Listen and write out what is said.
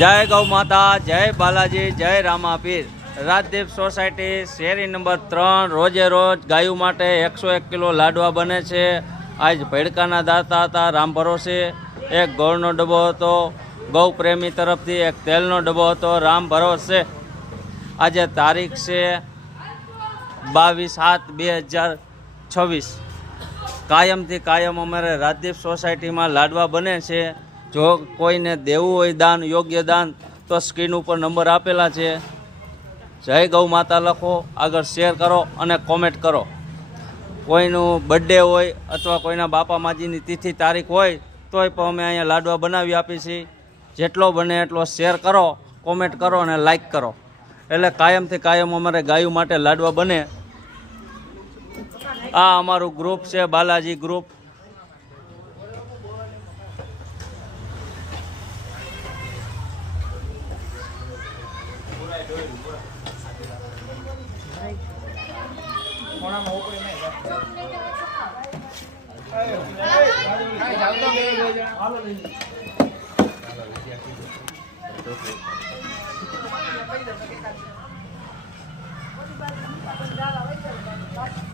જય ગૌ માતા, જય બાલાજી, જય રામાપીર। રાજદીપ સોસાયટી શેરી નંબર 3 રોજે રોજ ગાયો માટે 101 કિલો લાડવા બને છે। આજ ભેડકાના દાતા હતા રામ ભરોસે। એક ગોળનો ડબ્બો હતો ગૌ પ્રેમી તરફથી, એક તેલનો ડબ્બો હતો રામ ભરોસે। આજે તારીખ છે 22/7/2026। કાયમથી કાયમ અમારે રાજદીપ સોસાયટીમાં લાડવા બને છે। જો કોઈને દેવું હોય દાન, યોગ્ય દાન, તો સ્ક્રીન ઉપર નંબર આપેલા છે। જય ગૌ માતા લખો, આગળ શેર કરો અને કોમેન્ટ કરો। કોઈનું બર્થડે હોય અથવા કોઈના બાપા માજીની તિથિ તારીખ હોય તોય પણ અમે અહીંયા લાડવા બનાવી આપીએ છીએ। જેટલો બને એટલો શેર કરો, કોમેન્ટ કરો અને લાઈક કરો, એટલે કાયમથી કાયમ અમારે ગાયો માટે લાડવા બને। આ અમારું ગ્રુપ છે, બાલાજી ગ્રુપ।